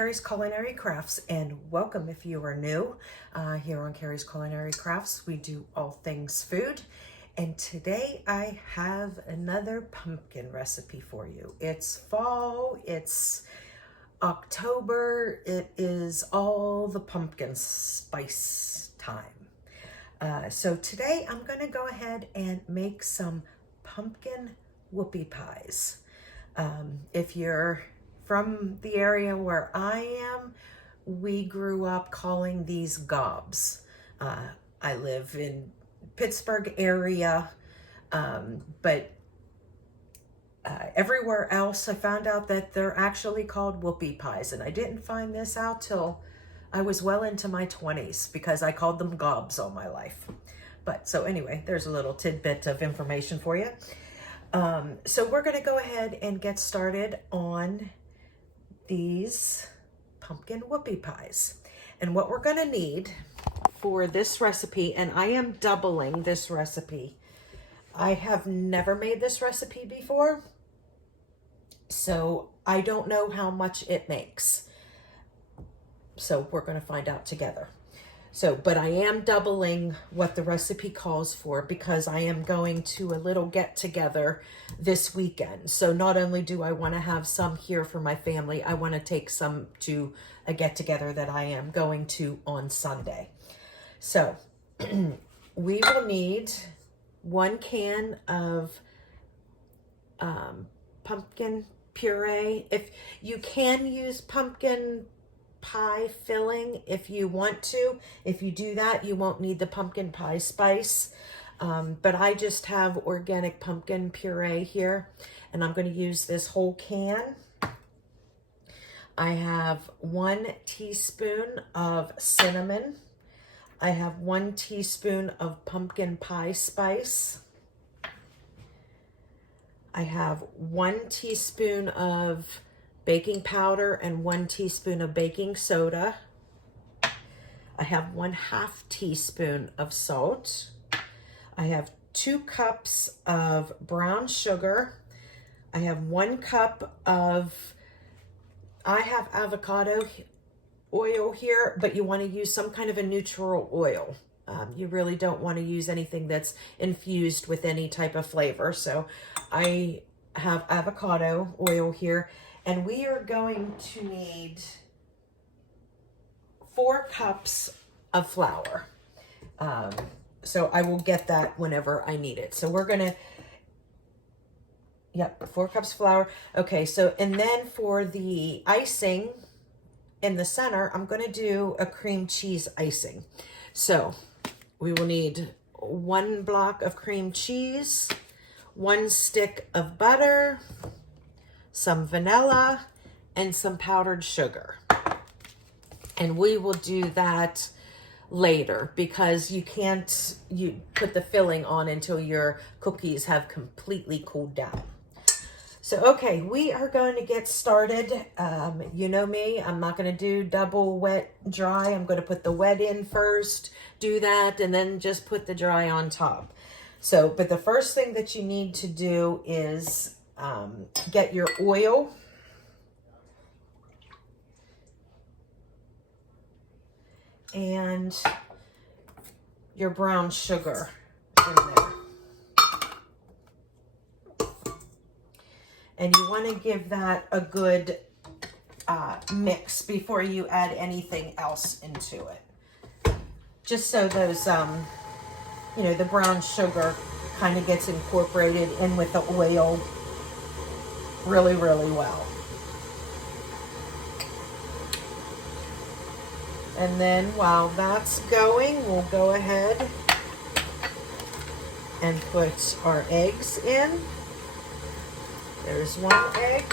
Carrie's Culinary Crafts, and welcome if you are new. Here on Carrie's Culinary Crafts, we do all things food, and today I have another pumpkin recipe for you. It's fall, it's October, it is all the pumpkin spice time. So today I'm going to go ahead and make some pumpkin whoopie pies. If you're from the area where I am, we grew up calling these Gobs. I live in Pittsburgh area, but everywhere else I found out that they're actually called Whoopie Pies, and I didn't find this out till I was well into my 20s because I called them Gobs all my life. But so anyway, there's a little tidbit of information for you. So we're going to go ahead and get started on these pumpkin whoopie pies. And what we're going to need for this recipe, and I am doubling this recipe. I have never made this recipe before, so I don't know how much it makes. So we're going to find out together. So, but I am doubling what the recipe calls for because I am going to a little get together this weekend. So not only do I want to have some here for my family, I want to take some to a get together that I am going to on Sunday. So we will need 1 can of pumpkin puree. If you can use pumpkin pie filling if you want to. If you do that, you won't need the pumpkin pie spice. But I just have organic pumpkin puree here, and I'm going to use this whole can. I have 1 teaspoon of cinnamon. I have 1 teaspoon of pumpkin pie spice. I have 1 teaspoon of baking powder and 1 teaspoon of baking soda. I have 1/2 teaspoon of salt. I have 2 cups of brown sugar. I have 1 cup of, I have avocado oil here, but you want to use some kind of a neutral oil. You really don't want to use anything that's infused with any type of flavor. So I have avocado oil here. And we are going to need 4 cups of flour. So I will get that whenever I need it. So we're going to, 4 cups of flour. Okay, so, and then for the icing in the center, I'm going to do a cream cheese icing. So we will need 1 block of cream cheese, 1 stick of butter, some vanilla, and some powdered sugar. And we will do that later because you put the filling on until your cookies have completely cooled down. So, okay, we are going to get started. You know me, I'm not going to do double wet, dry. I'm going to put the wet in first, do that, and then just put the dry on top. So, but the first thing that you need to do is get your oil and your brown sugar in there. And you want to give that a good mix before you add anything else into it. Just so those, the brown sugar kind of gets incorporated in with the oil really, really well. And then while that's going, we'll go ahead and put our eggs in. There's 1 egg.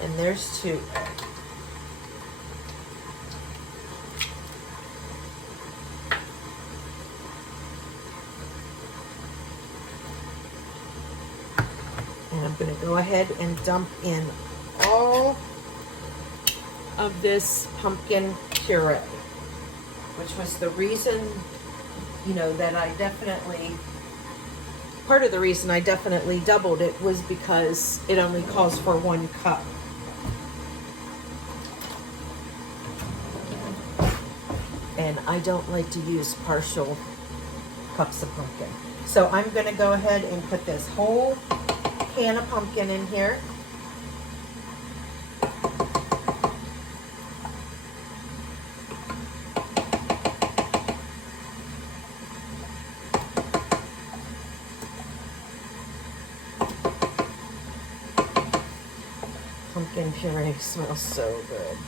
And there's 2 eggs. And I'm going to go ahead and dump in all of this pumpkin puree, which was the reason, that I definitely part of the reason I definitely doubled it was because it only calls for 1 cup. And I don't like to use partial cups of pumpkin. So I'm going to go ahead and put this whole can of pumpkin in here. Pumpkin puree smells so good.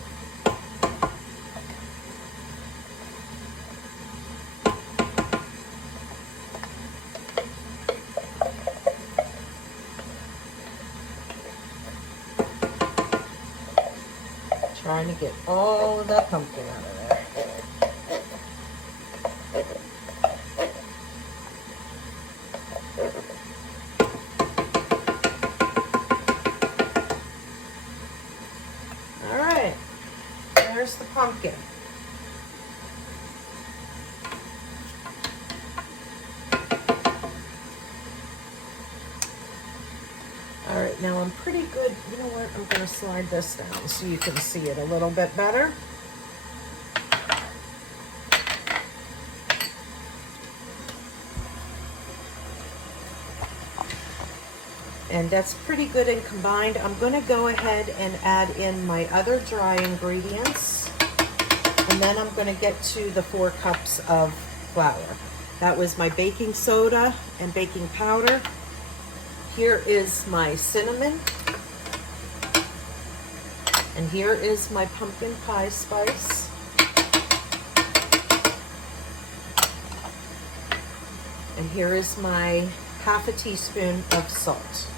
Trying to get all of that pumpkin out of there. All right, there's the pumpkin. All right, now I'm pretty good. You know what? I'm going to slide this down so you can see it a little bit better. And that's pretty good and combined. I'm going to go ahead and add in my other dry ingredients. And then I'm going to get to the 4 cups of flour. That was my baking soda and baking powder. Here is my cinnamon. And here is my pumpkin pie spice. And here is my half a teaspoon of salt.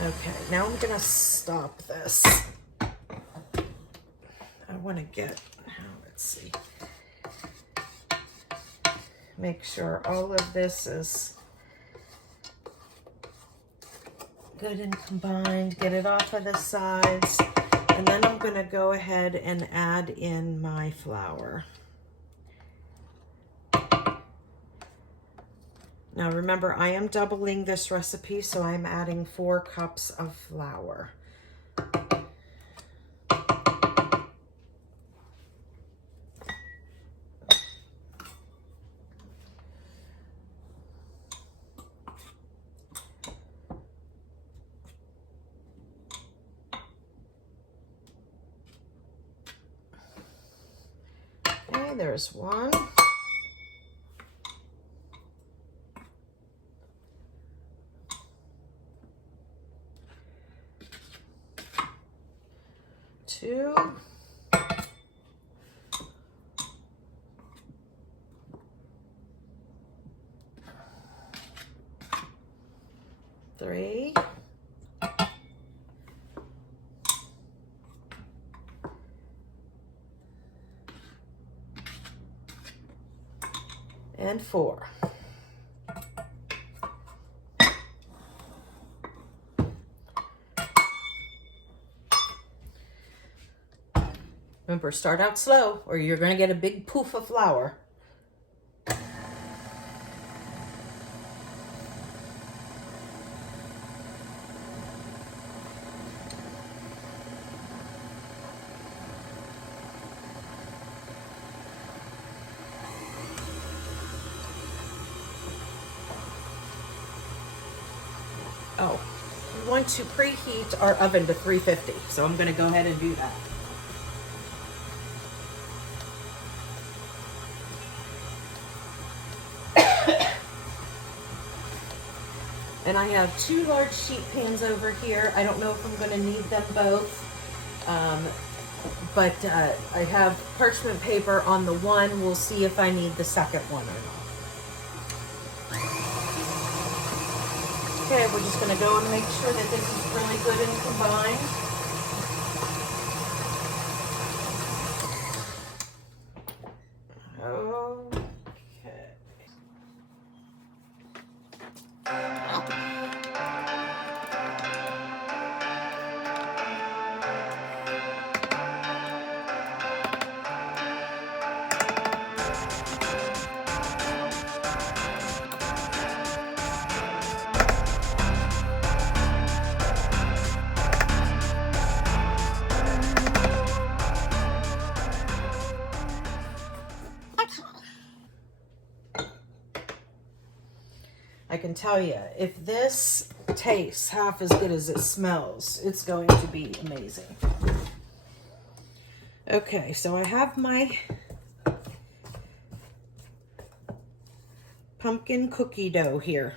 Okay, now I'm gonna stop this. I wanna get, let's see. Make sure all of this is good and combined. Get it off of the sides. And then I'm gonna go ahead and add in my flour. Now remember, I am doubling this recipe, so I'm adding 4 cups of flour. Okay, there's 1. 2. 3. 4. Remember, start out slow or you're going to get a big poof of flour. Oh, we want to preheat our oven to 350, so I'm going to go ahead and do that. And I have 2 large sheet pans over here. I don't know if I'm going to need them both, but I have parchment paper on the one. We'll see if I need the second one or not. Okay, we're just going to go and make sure that this is really good and combined. Okay. I can tell you, if this tastes half as good as it smells, it's going to be amazing. Okay, so I have my pumpkin cookie dough here.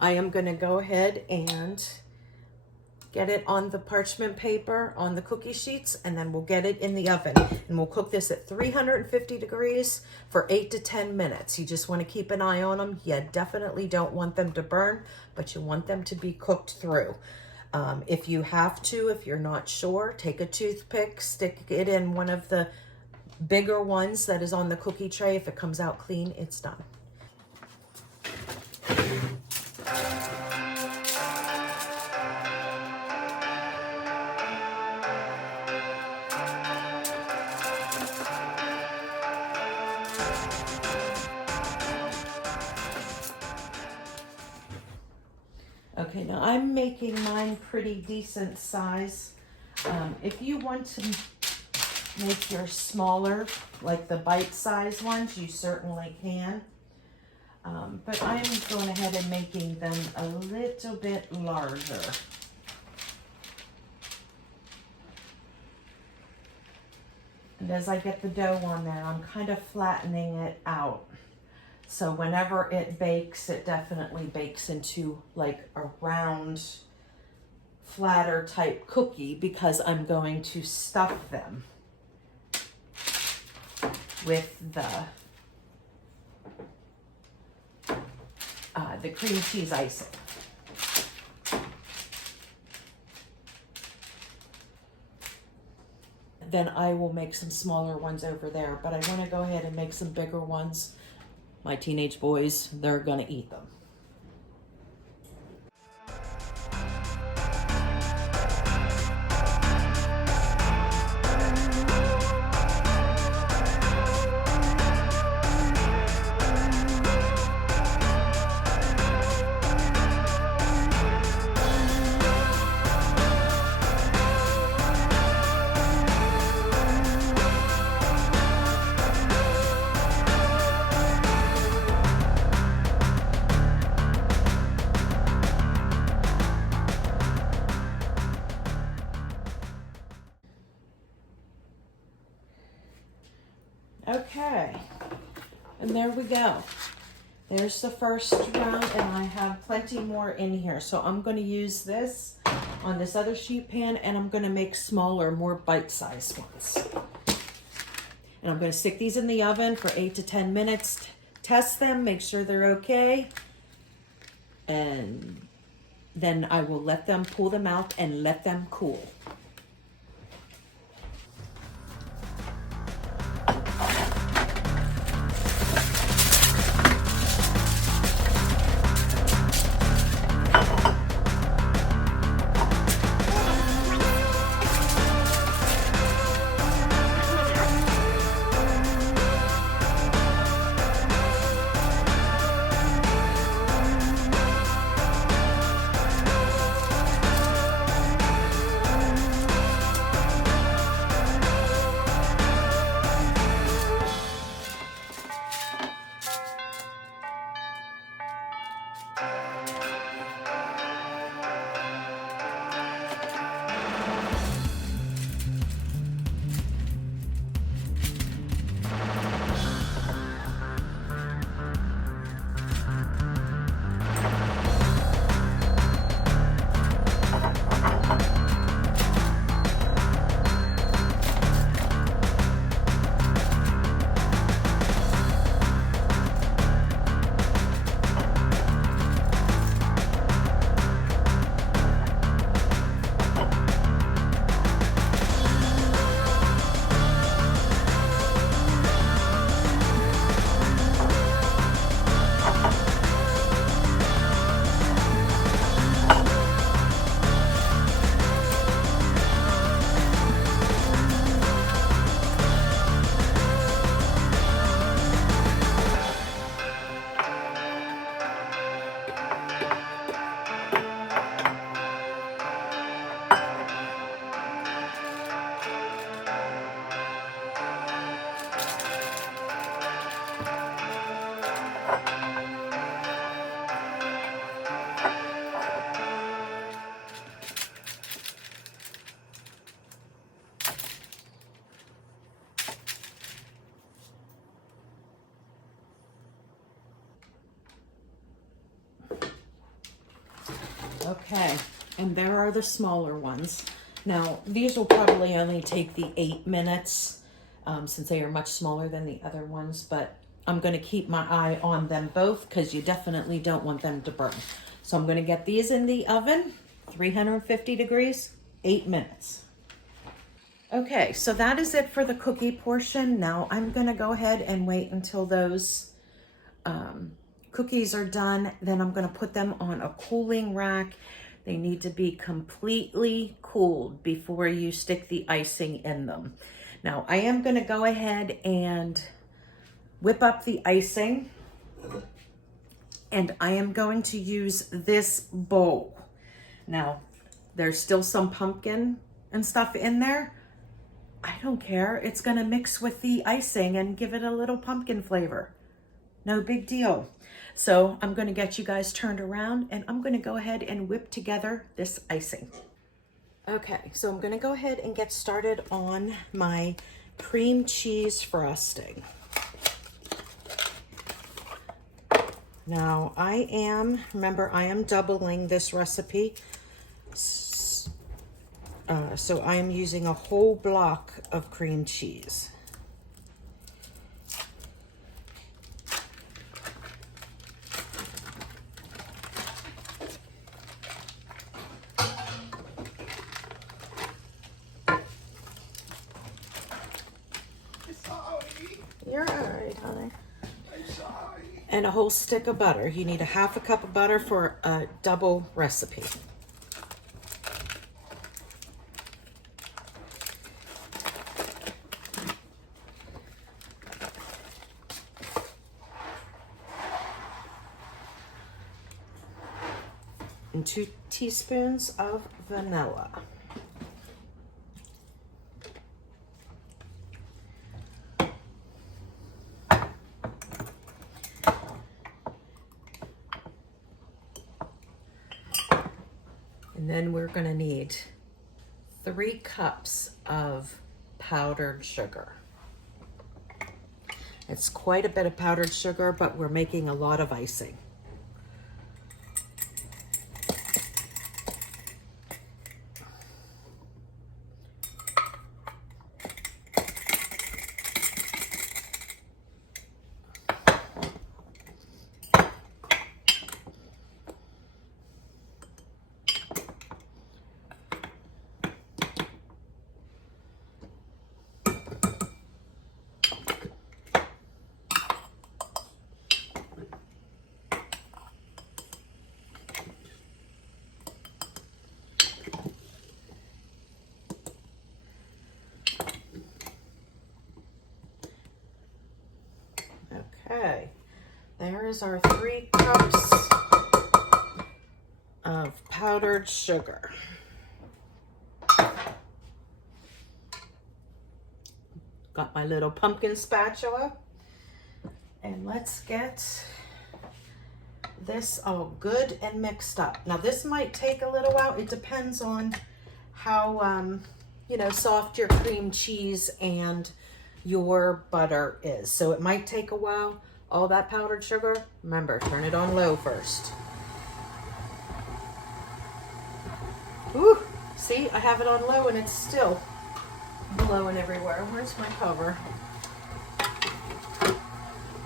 I am going to go ahead and get it on the parchment paper, on the cookie sheets, and then we'll get it in the oven. And we'll cook this at 350 degrees for 8 to 10 minutes. You just want to keep an eye on them. You definitely don't want them to burn, but you want them to be cooked through. If you have to, if you're not sure, take a toothpick, stick it in one of the bigger ones that is on the cookie tray. If it comes out clean, it's done. Okay, now I'm making mine pretty decent size. If you want to make yours smaller, like the bite-sized ones, you certainly can. But I'm going ahead and making them a little bit larger. And as I get the dough on there, I'm kind of flattening it out. So whenever it bakes, it definitely bakes into like a round, flatter type cookie, because I'm going to stuff them with the cream cheese icing. Then I will make some smaller ones over there, but I want to go ahead and make some bigger ones. My teenage boys, they're gonna eat them. Okay, and there we go. There's the first round, and I have plenty more in here. So I'm going to use this on this other sheet pan, and I'm going to make smaller, more bite-sized ones. And I'm going to stick these in the oven for 8 to 10 minutes, test them, make sure they're okay, and then I will let them, pull them out and let them cool. Okay, and there are the smaller ones. Now, these will probably only take the 8 minutes since they are much smaller than the other ones, but I'm going to keep my eye on them both because you definitely don't want them to burn. So I'm going to get these in the oven, 350 degrees, 8 minutes. Okay, so that is it for the cookie portion. Now I'm going to go ahead and wait until those cookies are done. Then I'm going to put them on a cooling rack. They need to be completely cooled before you stick the icing in them. Now I am going to go ahead and whip up the icing, and I am going to use this bowl. Now there's still some pumpkin and stuff in there. I don't care. It's going to mix with the icing and give it a little pumpkin flavor. No big deal. So I'm going to get you guys turned around and I'm going to go ahead and whip together this icing. Okay, so I'm going to go ahead and get started on my cream cheese frosting. Now remember I am doubling this recipe. So I am using a whole block of cream cheese. You're all right, honey. I'm sorry. And a whole stick of butter. You need a half a cup of butter for a double recipe. And 2 teaspoons of vanilla. And then we're going to need 3 cups of powdered sugar. It's quite a bit of powdered sugar, but we're making a lot of icing. Okay, there is our 3 cups of powdered sugar. Got my little pumpkin spatula, and let's get this all good and mixed up. Now this might take a little while. It depends on how soft your cream cheese and your butter is. So it might take a while. All that powdered sugar, remember, turn it on low first. Ooh, see, I have it on low and it's still blowing everywhere. Where's my cover?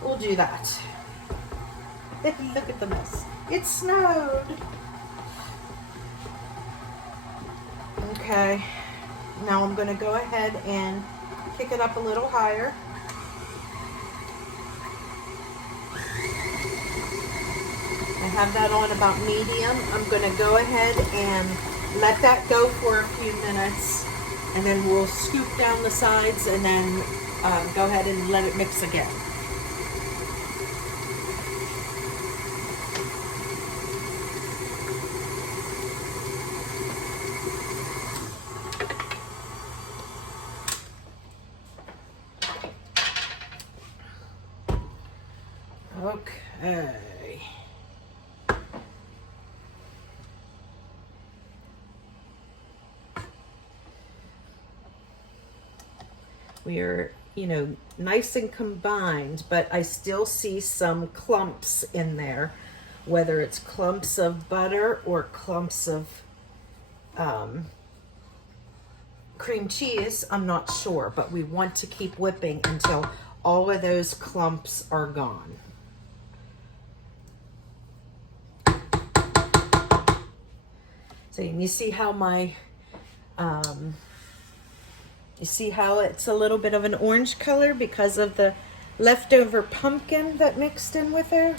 We'll do that. Look at the mess. It snowed. Okay, now I'm gonna go ahead and kick it up a little higher. I have that on about medium. I'm going to go ahead and let that go for a few minutes, and then we'll scoop down the sides and then go ahead and let it mix again. Okay. We are, nice and combined, but I still see some clumps in there. whether it's clumps of butter or clumps of cream cheese, I'm not sure, but we want to keep whipping until all of those clumps are gone. So you see how my, you see how it's a little bit of an orange color because of the leftover pumpkin that mixed in with there?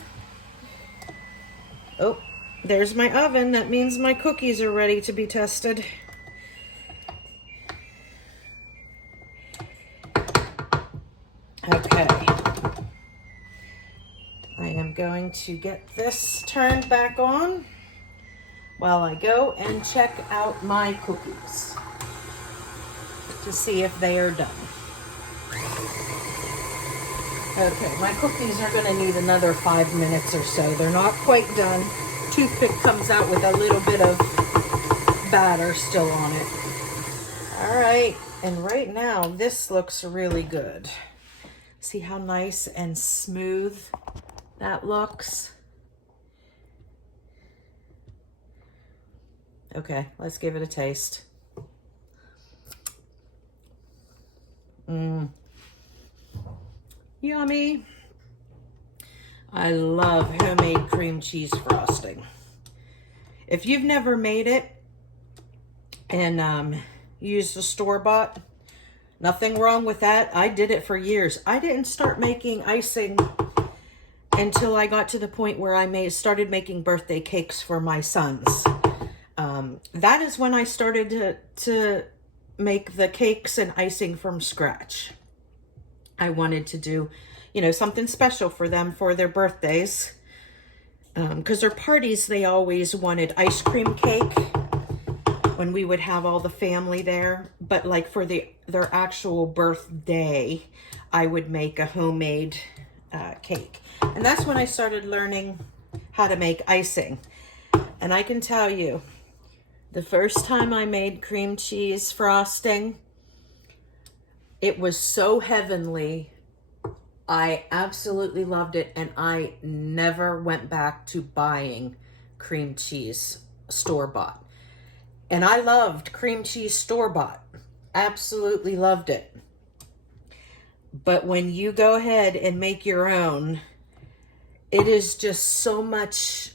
Oh, there's my oven. That means my cookies are ready to be tested. Okay. I am going to get this turned back on while I go and check out my cookies to see if they are done. Okay, my cookies are going to need another 5 minutes or so. They're not quite done. Toothpick comes out with a little bit of batter still on it. All right, and right now this looks really good. See how nice and smooth that looks? Okay, let's give it a taste. Yummy. I love homemade cream cheese frosting. If you've never made it and used the store-bought, nothing wrong with that. I did it for years. I didn't start making icing until I got to the point where I started making birthday cakes for my sons. That is when I started to make the cakes and icing from scratch. I wanted to do, you know, something special for them for their birthdays. Because their parties, they always wanted ice cream cake when we would have all the family there. But like for their actual birthday, I would make a homemade cake. And that's when I started learning how to make icing. And I can tell you, the first time I made cream cheese frosting, it was so heavenly. I absolutely loved it, and I never went back to buying cream cheese store-bought. And I loved cream cheese store-bought. Absolutely loved it. But when you go ahead and make your own, it is just so much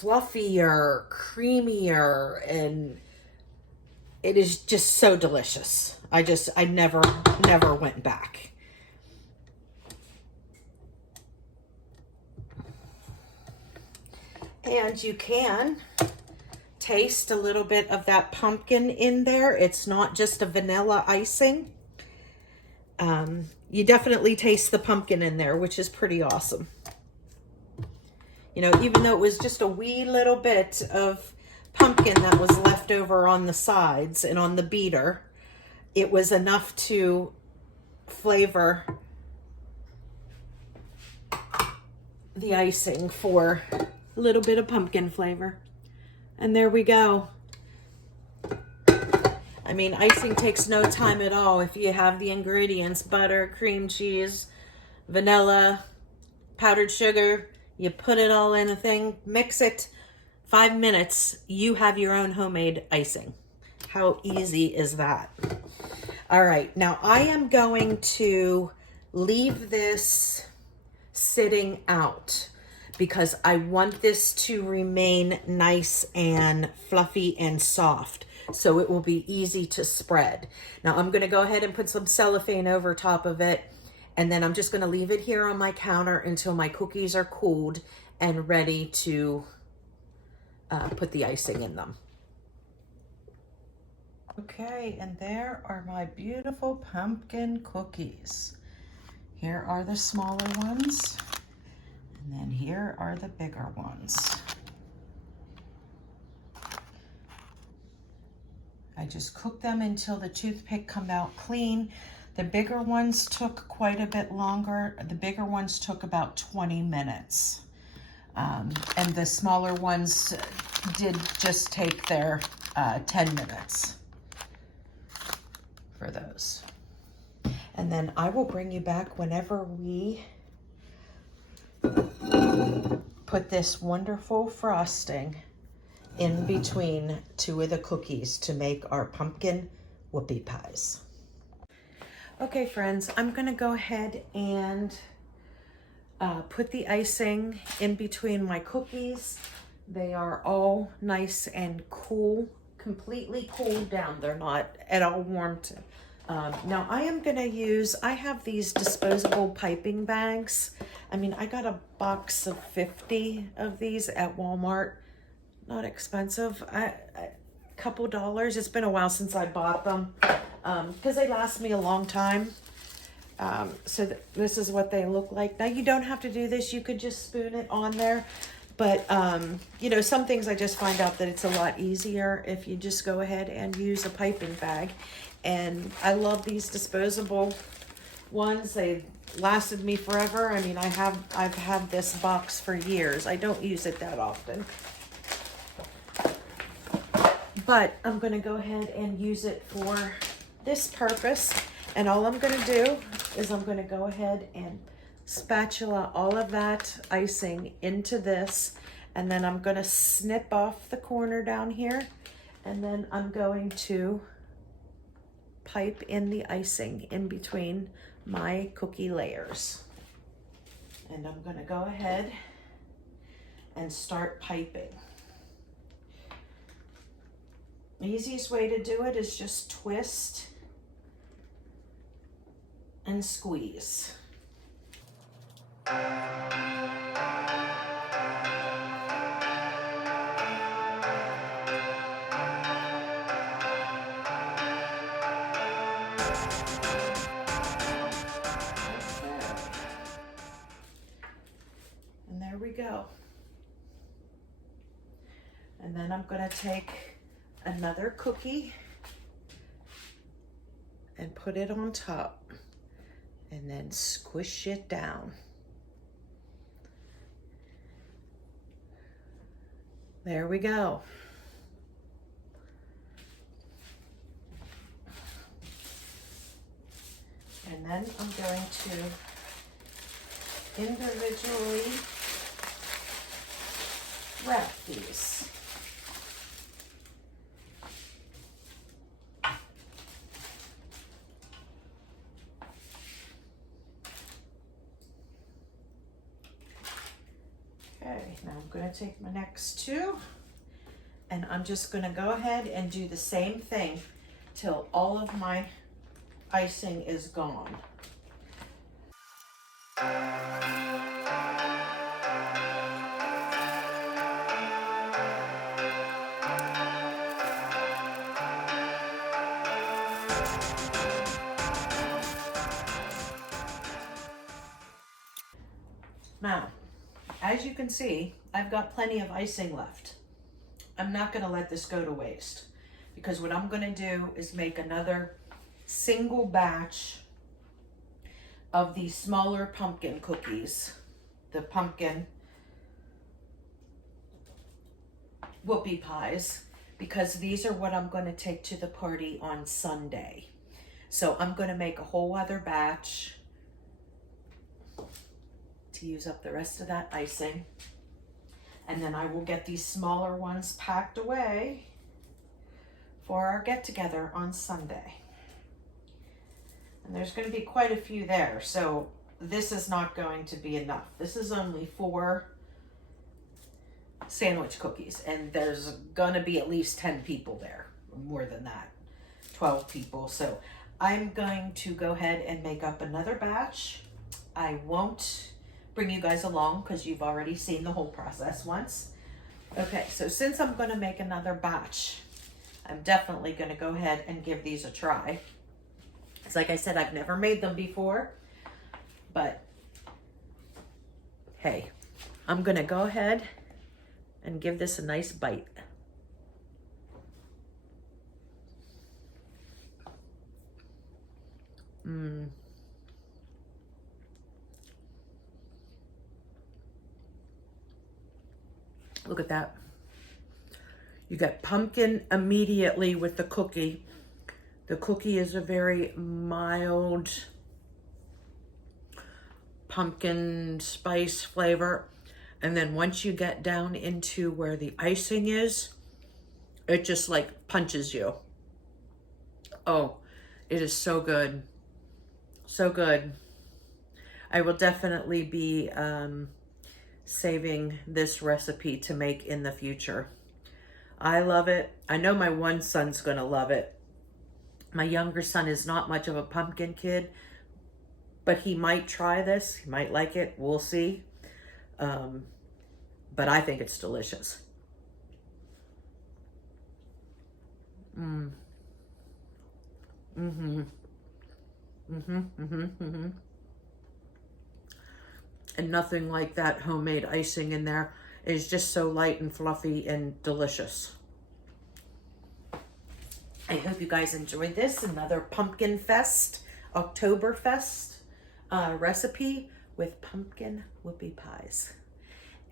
fluffier, creamier, and it is just so delicious. I never went back. And you can taste a little bit of that pumpkin in there. It's not just a vanilla icing. You definitely taste the pumpkin in there, which is pretty awesome. You know, even though it was just a wee little bit of pumpkin that was left over on the sides and on the beater, it was enough to flavor the icing for a little bit of pumpkin flavor. And there we go. I mean, icing takes no time at all if you have the ingredients: butter, cream cheese, vanilla, powdered sugar. You put it all in a thing, mix it, 5 minutes, you have your own homemade icing. How easy is that? All right, now I am going to leave this sitting out because I want this to remain nice and fluffy and soft, so it will be easy to spread. Now I'm gonna go ahead and put some cellophane over top of it, and then I'm just gonna leave it here on my counter until my cookies are cooled and ready to put the icing in them. Okay, and there are my beautiful pumpkin cookies. Here are the smaller ones, and then here are the bigger ones. I just cooked them until the toothpick come out clean. The bigger ones took quite a bit longer. The bigger ones took about 20 minutes. And the smaller ones did just take their 10 minutes for those. And then I will bring you back whenever we put put this wonderful frosting in between two of the cookies to make our pumpkin whoopie pies. Okay, friends, I'm gonna go ahead and put the icing in between my cookies. They are all nice and cool, completely cooled down. They're not at all warm. Now I am gonna use, I have these disposable piping bags. I mean, I got a box of 50 of these at Walmart. Not expensive, a couple dollars. It's been a while since I bought them because they last me a long time. So this is what they look like. Now you don't have to do this. You could just spoon it on there. But, you know, some things I just find out that it's a lot easier if you just go ahead and use a piping bag. And I love these disposable ones. They lasted me forever. I mean, I've had this box for years. I don't use it that often. But I'm going to go ahead and use it for this purpose. And all I'm going to do is I'm going to go ahead and spatula all of that icing into this, and then I'm going to snip off the corner down here, and then I'm going to pipe in the icing in between my cookie layers. And I'm going to go ahead and start piping. The easiest way to do it is just twist and squeeze. And there we go. And then I'm going to take another cookie and put it on top and then squish it down. There we go. And then I'm going to individually wrap these. Okay, now I'm going to take my next two, and I'm just going to go ahead and do the same thing till all of my icing is gone. Now, as you can see, I've got plenty of icing left. I'm not going to let this go to waste, because what I'm going to do is make another single batch of these smaller pumpkin cookies, the pumpkin whoopie pies, because these are what I'm going to take to the party on Sunday. So I'm going to make a whole other batch to use up the rest of that icing. And then I will get these smaller ones packed away for our get-together on Sunday. And there's going to be quite a few there, so this is not going to be enough. This is only 4 sandwich cookies, and there's going to be at least 10 people there, more than that, 12 people. So I'm going to go ahead and make up another batch. I won't bring you guys along because you've already seen the whole process once. Okay, so since I'm going to make another batch, I'm definitely going to go ahead and give these a try. It's like I said, I've never made them before, but hey, I'm going to go ahead and give this a nice bite. Look at that. You got pumpkin immediately with the cookie. The cookie is a very mild pumpkin spice flavor. And then once you get down into where the icing is, it just like punches you. Oh, it is so good. So good. I will definitely be saving this recipe to make in the future. I love it. I know my one son's going to love it. My younger son is not much of a pumpkin kid, but he might try this. He might like it. We'll see. But I think it's delicious. Mm. Mm-hmm. Mm-hmm. Mm-hmm. Mm-hmm. And nothing like that homemade icing in there. It is just so light and fluffy and delicious. I hope you guys enjoyed this. Another PumpkinFest, Oktoberfest recipe with pumpkin whoopie pies.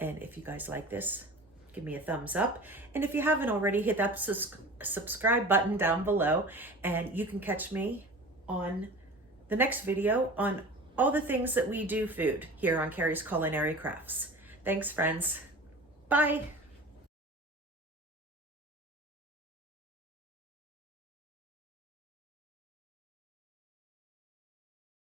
And if you guys like this, give me a thumbs up. And if you haven't already, hit that subscribe button down below. And you can catch me on the next video on all the things that we do food here on Carrie's Culinary Crafts. Thanks, friends. Bye.